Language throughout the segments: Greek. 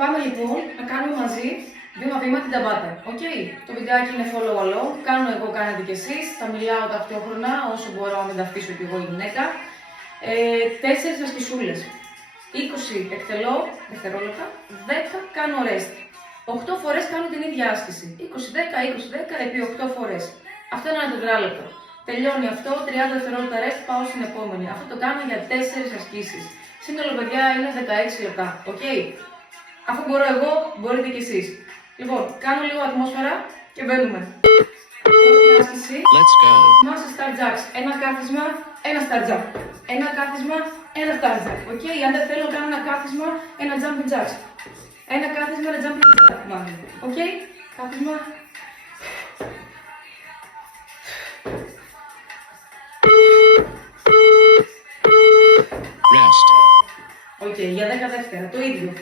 Πάμε λοιπόν να κάνουμε μαζί βήμα-βήμα την ταμπάτα. Okay. Το βιντεάκι είναι follow along. Κάνω εγώ, κάνετε κι εσείς. Θα μιλάω ταυτόχρονα όσο μπορώ να μην ταυτίσω κι εγώ η γυναίκα. 4 ασκησούλες. 20 εκτελώ δευτερόλεπτα. 10 κάνω rest. 8 φορές κάνω την ίδια άσκηση. 20-10, 20-10 επί 8 φορές. Αυτό είναι ένα τετράλεπτο. Τελειώνει αυτό, 30 δευτερόλεπτα rest, πάω στην επόμενη. Αυτό το κάνω για 4 ασκήσεις. Σύνολο, παιδιά, είναι 16 λεπτά. Okay. Αφού μπορώ εγώ, μπορείτε κι εσείς. Λοιπόν, κάνω λίγο ατμόσφαιρα και μπαίνουμε. Πρώτη άσκηση. Μάσα star jacks. Ένα κάθισμα, ένα star jack. Ένα κάθισμα, ένα star jack. Okay. Αν δεν θέλω, κάνω ένα κάθισμα, ένα jumping jacks. Ένα κάθισμα, ένα jumping jack. Okay. Κάθισμα. Okay, για 10 δεύτερα, το ίδιο.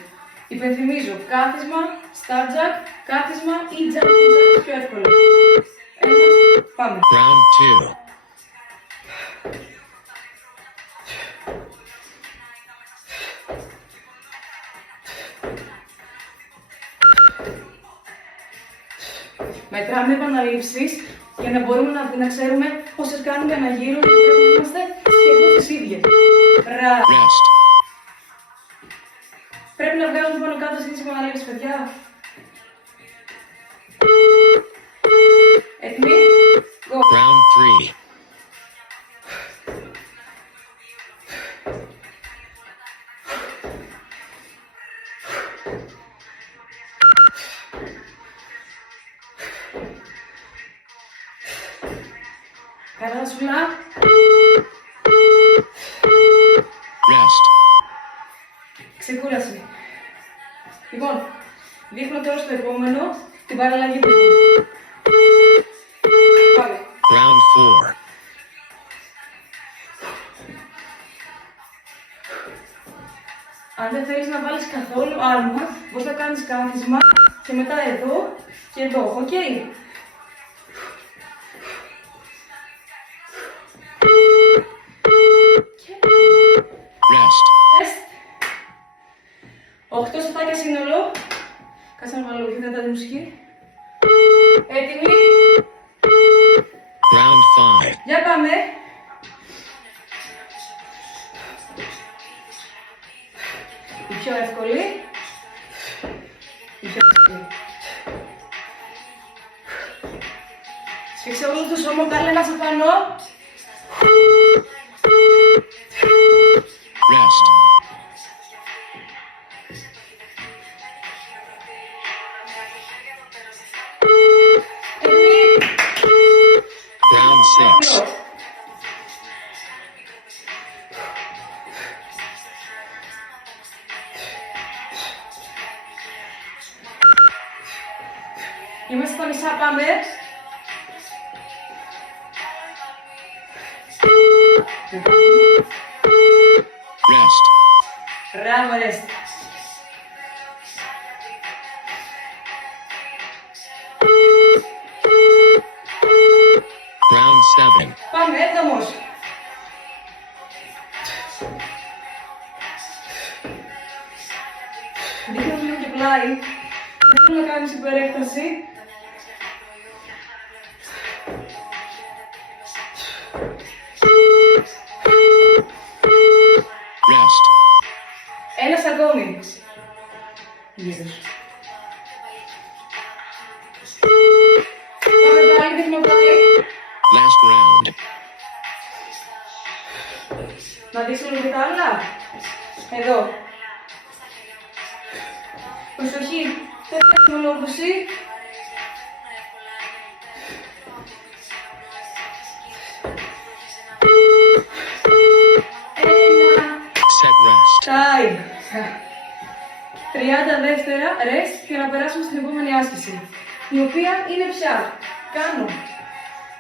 Υπενθυμίζω, κάθισμα, star jack, κάθισμα ή jumping jack πιο εύκολο. Ένα, πάμε. Round 2. Μετράμε επαναλήψεις για να μπορούμε να ξέρουμε πόσες κάνουμε ένα γύρο και πρέπει να είμαστε σχεδόν τις ίδιες. Πρέπει να βγάζουμε πάνω κάτω στις επαναλήψεις, παιδιά. Έτοιμοι, go. Round 3. Καλά σουλά. Ξεκούραση. Λοιπόν, δείχνω τώρα στο επόμενο την παραλλαγή του. Πάμε. Round 4. Αν δεν θέλεις να βάλεις καθόλου άλμα, μπορείς να κάνεις κάθισμα και μετά εδώ και εδώ, οκ. Rest. 8 σετάκια σύνολο. Κάτσε να βάλω δυνατά τη μουσική. Έτοιμοι. Round 5. Για πάμε. Η πιο εύκολη. Η πιο εύκολη. Σφίξε όλο το σώμα, κάνε ένα σε πάνω. Round 6. Είμαστε στα μισά, πάμε. Μπράβο, rest. Round 7. Πάμε, έντομος. Δείχνω λίγο το πλάι. Δεν θέλω να κάνεις υπερέκταση. Ένας ακόμη. Γύρω. Πάμε πάλι, δείχνω πάλι. Last round. Να δείξω λίγο τα άλλα. Εδώ. Προσοχή. Δεν θέλουμε ολόκλωση. Set rest. Time. 30 δεύτερα rest και να περάσουμε στην επόμενη άσκηση. Η οποία είναι πια. Κάνω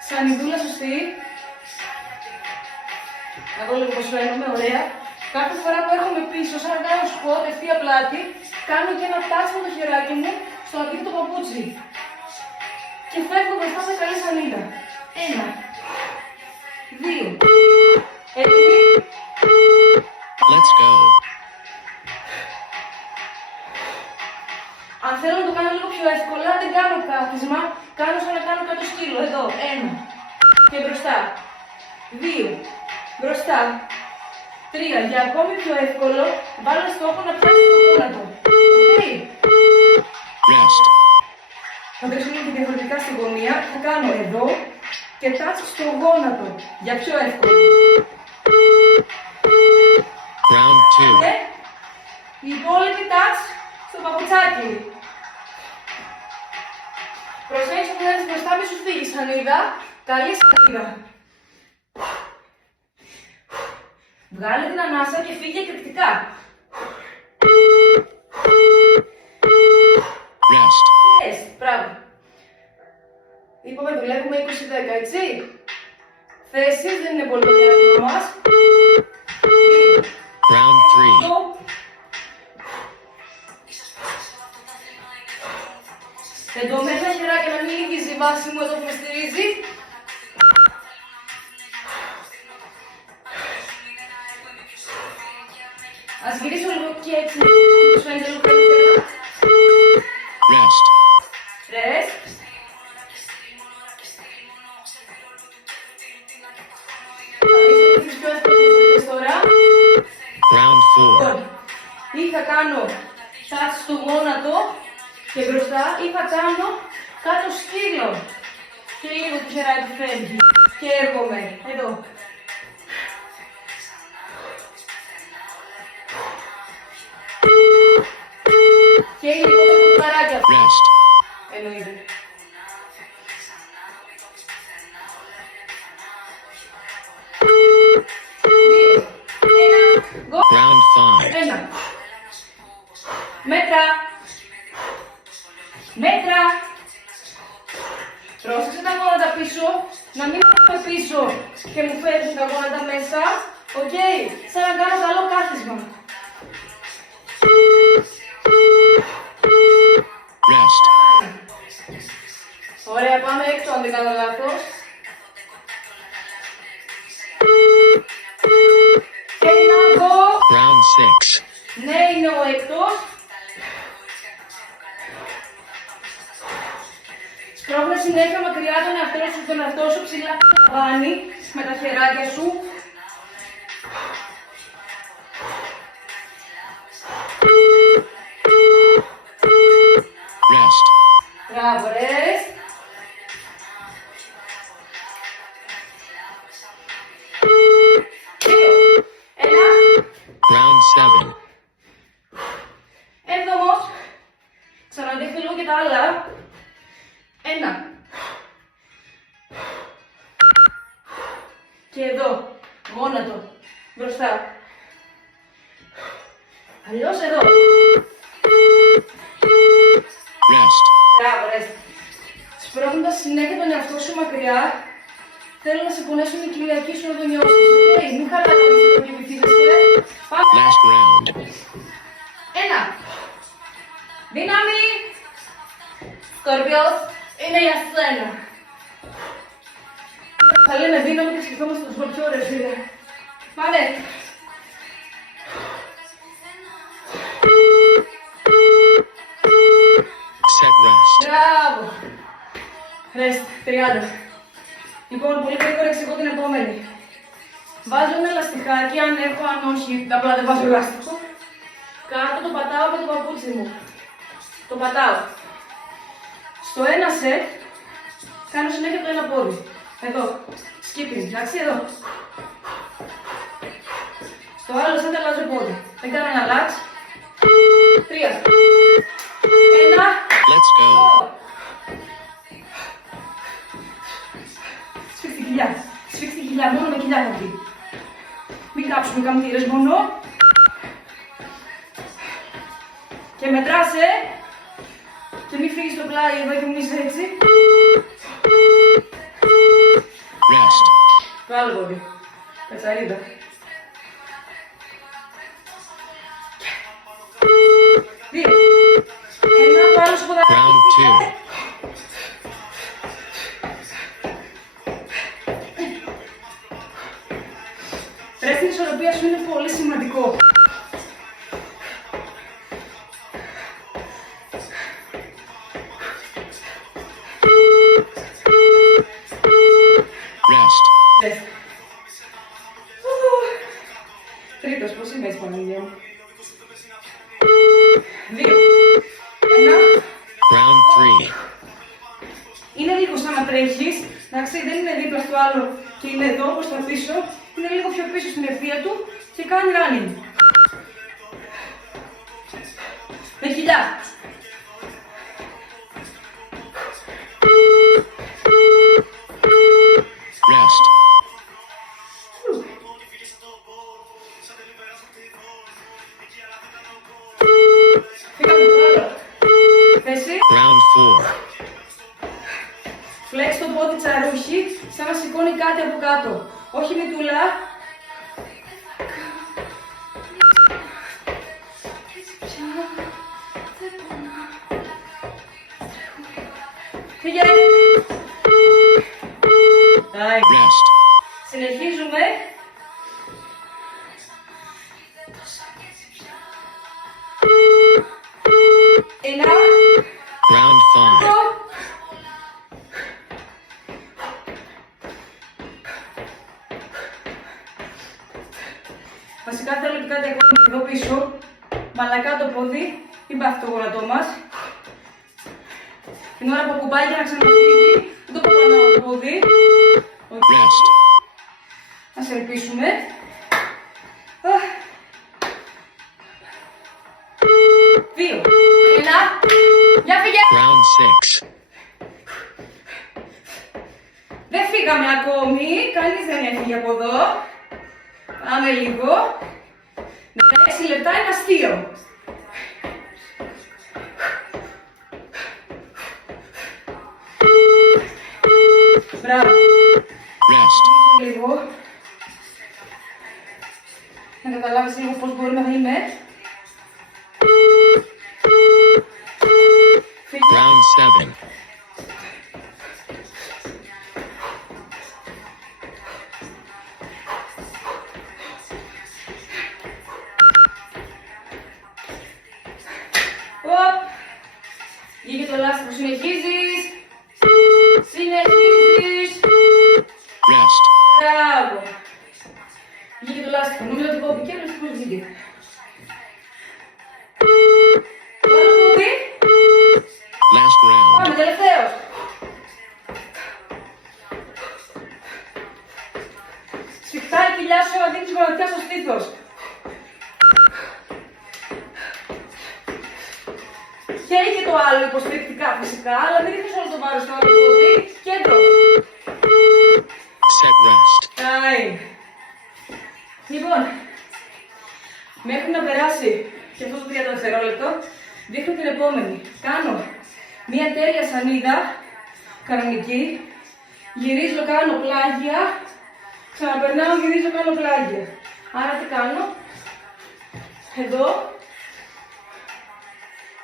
σανιδούλα σωστή. Να δω λίγο πως φαίνομαι, ωραία. Κάθε φορά που έρχομαι πίσω, σαν να κάνω σκοτ, ευθεία πλάτη, κάνω και ένα τάτσο με το χεράκι μου στο αντίθετο παπούτσι. Και φεύγω μπροστά με καλή σανίδα. 1, 2. Έτοιμοι. Let's go. Αν θέλω να το κάνω λίγο πιο εύκολα, δεν κάνω κάθισμα, κάνω σαν να κάνω κάτω σκύλο. Εδώ, 1 και μπροστά. 2 μπροστά. 3. Για ακόμη πιο εύκολο, βάλω στόχο να πιάσει το γόνατο. Okay. Rest. Θα βρίσκουμε και διαφορετικά στη γωνία. Θα κάνω εδώ και touch στο γόνατο. Για πιο εύκολο. Round 2. Και η υπόλοιπη touch στο παπουτσάκι. Προσέξτε που έρθει μπροστά, μη σου φύγει σανίδα. Καλή σανίδα. Βγάλε την ανάσα και φύγε εκρηκτικά. Rest. Μπράβο. Είπαμε δουλεύουμε 20-10, έτσι. Θέσεις δεν είναι πολύ το διάστημα μας. Round 3. Go. Τεντωμένα χεράκια να μην λυγίζει η βάση μου εδώ που με στηρίζει. Ας γυρίσω λίγο και έτσι, τους φαίνεται λίγο καλύτερα. Rest. Rest. Θα δείξω τις πιο εύκολες τώρα. Round 4. Ή θα κάνω touch στο γόνατο και μπροστά ή θα κάνω κάτω σκύλο. Και λίγο το χεράκι φεύγει. Και έρχομαι εδώ. Και λίγο το κουταράκι αυτό. Rest. Εννοείται. Δύο. Ένα. Go. Round 5. Ένα. Μέτρα. Μέτρα. Πρόσεξε τα γόνατα πίσω. Να μην πάμε πίσω και μου φεύγουν τα γόνατα μέσα. Οκ. Σαν να κάνω καλό κάθισμα. Rest. Ωραία, πάμε έξω αν δεν κάνω λάθος. Και να go. Round 6. Ναι, είναι ο έκτος. Σπρώχνε συνέχεια μακριά τον εαυτό σου ψηλά στο ταβάνι με τα χεράκια σου. Rest. Μπράβο, ρε. Δύο. Ένα. Round 7. Έβδομος. Ξαναδείχνει λίγο και τα άλλα. Ένα. Και εδώ. Γόνατο. Μπροστά. Αλλιώς εδώ. Rest. Μπράβο, ρε. Σπρώχνοντας συνέχεια τον εαυτό σου μακριά, θέλω να σε πονέσουν οι κοιλιακοί σου να το νιώσεις. Οκ, μην χαλαρώνεις εδώ και βυθίζεσαι. Πάμε. Last round. Ένα. Δύναμη. Σκορπιός, είναι για σένα. Θα λέμε δύναμη και σκεφτόμαστε τον σκορπιό, ρε φίλε. Πάμε. Set rest. Μπράβο. Ρεστ, 30. Λοιπόν, πολύ γρήγορα εξηγώ την επόμενη. Βάζω ένα λαστιχάκι, αν έχω, αν όχι, απλά δεν βάζω λάστιχο. Κάτω το πατάω με το παπούτσι μου. Το πατάω. Στο ένα σετ, κάνω συνέχεια το ένα πόδι. Εδώ. Skipping, εντάξει, εδώ. Στο άλλο σετ αλλάζω πόδι. Δεν κάνω ένα λάτς. 3. Ένα. Let's go. Σφίχτη κοιλιά. Σφίχτη κοιλιά. Μόνο με κοιλιά θα βγει. Μην κάψουμε καμπτήρες μόνο. Και μετράσε. Και μην φύγεις στο πλάι εδώ και μου είσαι έτσι. Rest. Το άλλο πόδι. Κατσαρίδα. Δύο. Ένα πάνω στο ποδάρι. Round 2. Πρέπει η ισορροπία σου είναι πολύ σημαντικό. τρέχεις, εντάξει, δεν είναι δίπλα στο άλλο και είναι εδώ, όπως τα πίσω, είναι λίγο πιο πίσω στην ευθεία του και κάνει running. Με χιλιά. Rest. Φύγαμε το άλλο. Θέση. Round 4. Φλέξ το πόδι τσαρούχι, σαν να σηκώνει κάτι από κάτω. Όχι μητούλα. Φύγε. Rest. Συνεχίζουμε. Ένα. Round 5. Βασικά θέλω και κάτι ακόμα εδώ πίσω. Μαλακά το πόδι, μην πάθει το γόνατό μας. Την ώρα που ακουμπάει για να ξαναφύγει, δεν το προπανάω το πόδι. Rest. Ας ελπίσουμε. Δύο. Ένα. Για φύγε. Round 6. Δεν φύγαμε ακόμη. Κανείς δεν έφυγε από εδώ. Πάμε λίγο. 16 λεπτά είναι αστείο. Μπράβο. Rest. Λίγο. Να καταλάβεις λίγο πώς μπορεί να είμαι. Φύγε. Round 7. Οπ. Βγήκε το λάστιχο. Συνεχίζεις. Συνεχίζεις. Rest. Μπράβο. Βγήκε το λάστιχο. Νομίζω ότι κόπηκε, αλλά πώς βγήκε. Άλλο πόδι. Last round. Πάμε, τελευταίος. Σφιχτά η κοιλιά σου να δίνεις γονατιά στο στήθος. Καίει και το άλλο υποστηρικτικά φυσικά, αλλά δεν ρίχνεις όλο το βάρος στο άλλο πόδι. Κέντρο. Set rest. Time. Λοιπόν, μέχρι να περάσει και αυτό το 30 δευτερόλεπτο, δείχνω την επόμενη. Κάνω μία τέλεια σανίδα, κανονική, γυρίζω, κάνω πλάγια, ξαναπερνάω, γυρίζω, κάνω πλάγια. Άρα τι κάνω, εδώ,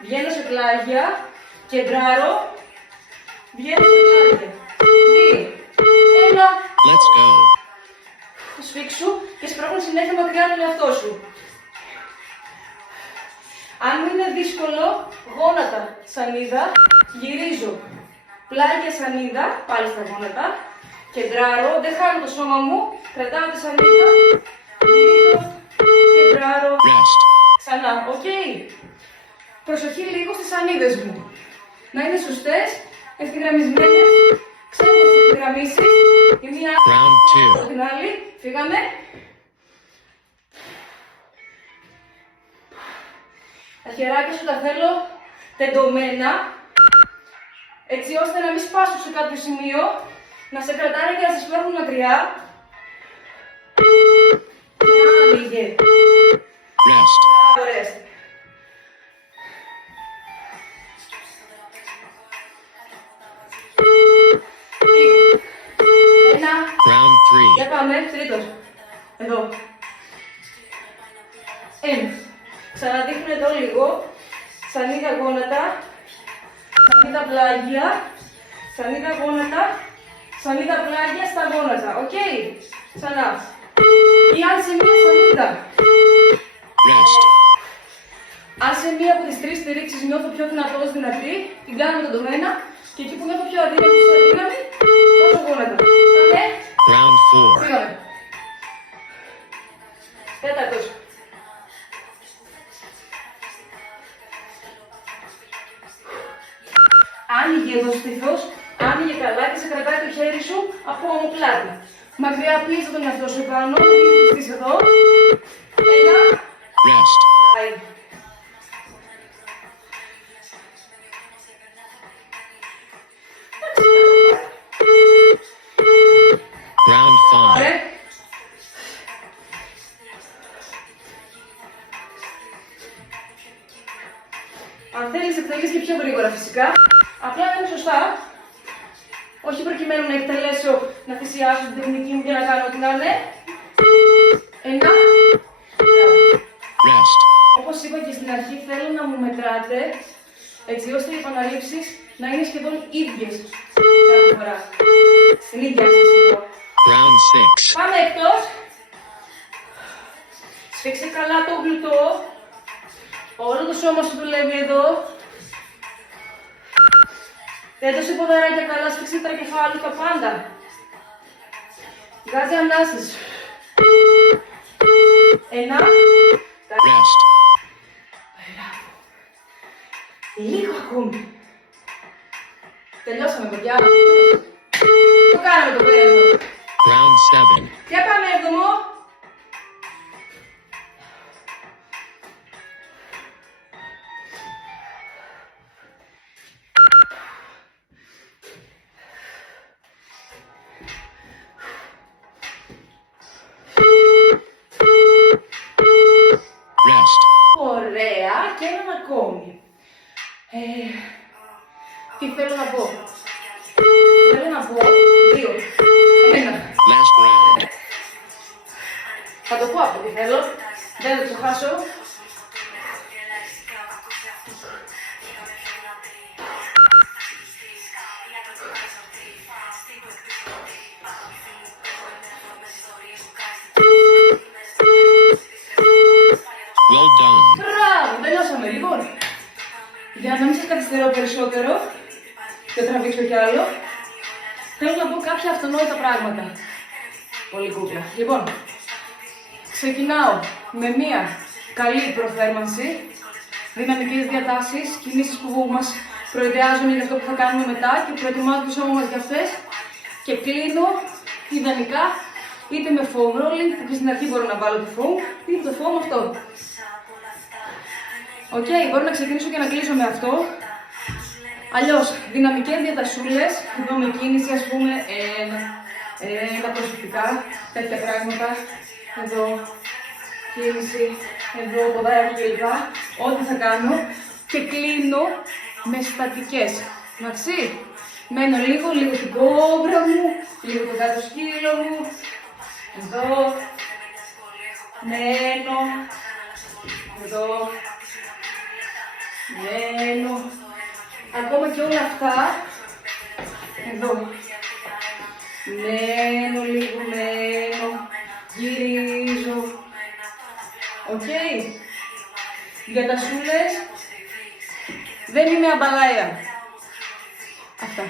βγαίνω σε πλάγια, κεντράρω, βγαίνω σε πλάγια. 2, 1. Let's go. Σφίξου και σπρώχνω συνέχεια μακριά τον εαυτό σου. Αν μου είναι δύσκολο, γόνατα, σανίδα, γυρίζω. Πλάγια σανίδα, πάλι στα γόνατα. Κεντράρω, δεν χάνω το σώμα μου, κρατάω τη σανίδα, γυρίζω, κεντράρω. Rest. Ξανά, οκ. Προσοχή λίγο στις σανίδες μου. Να είναι σωστές, ευθυγραμμισμένες, ξέρετε τις ευθυγραμμίσεις. Η μία Round 2. την άλλη, φύγαμε. Τα χεράκια σου τα θέλω τεντωμένα, έτσι ώστε να μην σπάσουν σε κάποιο σημείο, να σε κρατάνε και να σε σπρώχνουν μακριά. Και άνοιγε. Rest. Μπράβο, rest. Ένα. Round 3. Για πάμε, τρίτος. Εδώ. Ένα. Ξαναδείχνω εδώ λίγο. Σανίδα γόνατα. Σανίδα πλάγια. Σανίδα γόνατα. Σανίδα πλάγια στα γόνατα. Οκ. Ξανά. Ή αν σε μία σανίδα. Rest. Αν σε μία από τις τρεις στηρίξεις νιώθω πιο δυνατός, δυνατή, την κάνω τεντωμένα. Και εκεί που νιώθω πιο αδύναμη, δώσω γόνατα. Πάμε. Round 4. Φύγαμε. Τέταρτος. Άνοιγε εδώ στήθος, άνοιγε καλά και σε κρατάει το χέρι σου από ομοπλάτη. Μακριά πλήστε τον εαυτό σου πάνω, δείχνεις εδώ. Ένα. Rest. Πάει. Round 5. Ωραία. Αν θέλεις εκτελείς και πιο γρήγορα φυσικά, απλά να είναι σωστά. Όχι προκειμένου να εκτελέσω, να θυσιάσω την τεχνική μου και να κάνω ό,τι να είναι. Ένα. Rest. Όπως είπα και στην αρχή, θέλω να μου μετράτε, έτσι ώστε οι επαναλήψεις να είναι σχεδόν ίδιες κάθε φορά. Στην ίδια άσκηση. Round 6. Πάμε εκτός. Σφίξε καλά το γλουτό. Όλο το σώμα σου δουλεύει εδώ. Τέντωσε ποδαράκια καλά, σφίξε τα κεφάλι, τα πάντα. Βγάζε ανάσταση. Ένα. Rest. Λίγο ακόμη. Τελειώσαμε, παιδιά. Το κάναμε το πέρασμα. Round 7. Για πάμε, έβδομο. Rest. Ωραία, και έναν ακόμη. Τι θέλω να πω. Θέλω να πω δύο. Ένα. Last round. Θα το πω από τι θέλω. Δεν θα το ξεχάσω. Well done. Μπράβο, τελειώσαμε. Λοιπόν, για να μην σας καθυστερώ περισσότερο και τραβήξω κι άλλο, θέλω να πω κάποια αυτονόητα πράγματα. Πολύ κούκλα. Λοιπόν, ξεκινάω με μία καλή προθέρμανση, δυναμικές διατάσεις, κινήσεις που μας προειδεάζουν για αυτό που θα κάνουμε μετά και προετοιμάζω το σώμα μας για αυτές και κλείνω ιδανικά είτε με foam rolling, που και στην αρχή μπορώ να βάλω το foam, είτε το foam αυτό. Οκ, μπορώ να ξεκινήσω και να κλείσω με αυτό. Αλλιώς, δυναμικές διατασούλες, εδώ με κίνηση, ας πούμε, ένα προσεκτικά, τέτοια πράγματα. Εδώ, κίνηση, εδώ, ποδάρια κλπ. Ό,τι θα κάνω. Και κλείνω με στατικές. Εντάξει. Μένω λίγο στην κόμπρα μου, λίγο το κάτω σκύλο μου. Εδώ. Μένω. Εδώ. Μένω. Ακόμα και όλα αυτά. Εδώ. Μένω λίγο, μένω. Γυρίζω. Οκ. Για τα σούλες δεν είμαι αμπαλάια. Αυτά.